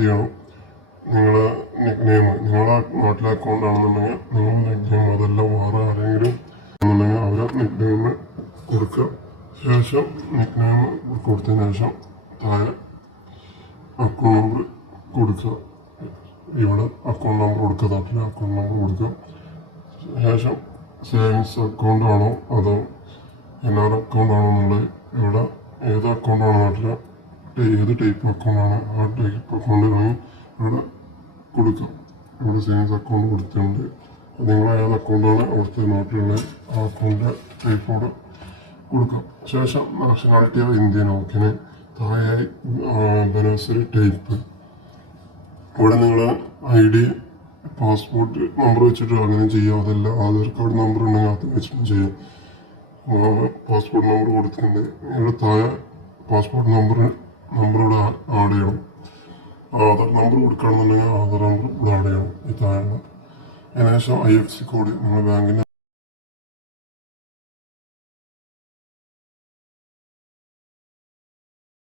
എന്ത് ചെയ്യണം, നിങ്ങളെ നിക് നെയിം നിങ്ങളെ നാട്ടിലെ അക്കൗണ്ട് ആണെന്നുണ്ടെങ്കിൽ നിങ്ങളുടെ നിക് നെയിം അതെല്ലാം വേറെ ആരെങ്കിലും എന്നുണ്ടെങ്കിൽ അവരെ നിക് നെയിം കൊടുക്കുക. ശേഷം നിക് നെയിം കൊടുത്തതിന് ശേഷം താഴെ അക്കൗണ്ട് നമ്പർ കൊടുക്കുക. ഇവിടെ അക്കൗണ്ട് നമ്പർ കൊടുക്കുക, നാട്ടിലെ അക്കൗണ്ട് നമ്പർ കൊടുക്കുക. ശേഷം സേവിങ്സ് അക്കൗണ്ട് ആണോ അതോ എല്ലാവരും അക്കൗണ്ട് ആണോ എന്നുള്ളത് ഇവിടെ ഏത് അക്കൗണ്ടാണ് നാട്ടിലെ ഏത് ടൈപ്പ് അക്കൗണ്ടാണ് ആ ടൈപ്പ് അക്കൗണ്ട് വാങ്ങി ഇവിടെ കൊടുക്കുക. ഇവിടെ സേവിങ്സ് അക്കൗണ്ട് കൊടുത്തിട്ടുണ്ട്. നിങ്ങൾ ഏത് അക്കൗണ്ടാണ് അവിടുത്തെ നാട്ടിലുള്ള ആ അക്കൗണ്ടിൻ്റെ ടൈപ്പോട് കൊടുക്കാം. ശേഷം നാഷണാലിറ്റി ഓഫ് ഇന്ത്യൻ ഓക്കിന് താഴെയായി ബെനഫിഷ്യറി ടൈപ്പ്. ഇവിടെ നിങ്ങൾ ID പാസ്പോർട്ട് നമ്പർ വെച്ചിട്ട് അങ്ങനെ ചെയ്യാം. അതല്ല ആധാർ കാർഡ് നമ്പർ ഉണ്ടെങ്കിൽ അത് വെച്ചിട്ട് ചെയ്യാം. പാസ്പോർട്ട് നമ്പർ കൊടുത്തിട്ടുണ്ട്. ഇവിടെ താഴെ പാസ്പോർട്ട് നമ്പർ ഇവിടെ ആഡ് ചെയ്യണം. ആധാർ നമ്പർ കൊടുക്കുകയാണെന്നുണ്ടെങ്കിൽ ആധാർ നമ്പർ ഇവിടെ ആഡ് ചെയ്യണം. ഈ താഴെ അതിനുശേഷം IFSC കോഡ് നിങ്ങൾ ബാങ്കിൻ്റെ